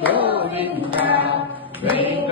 Govinda, Jai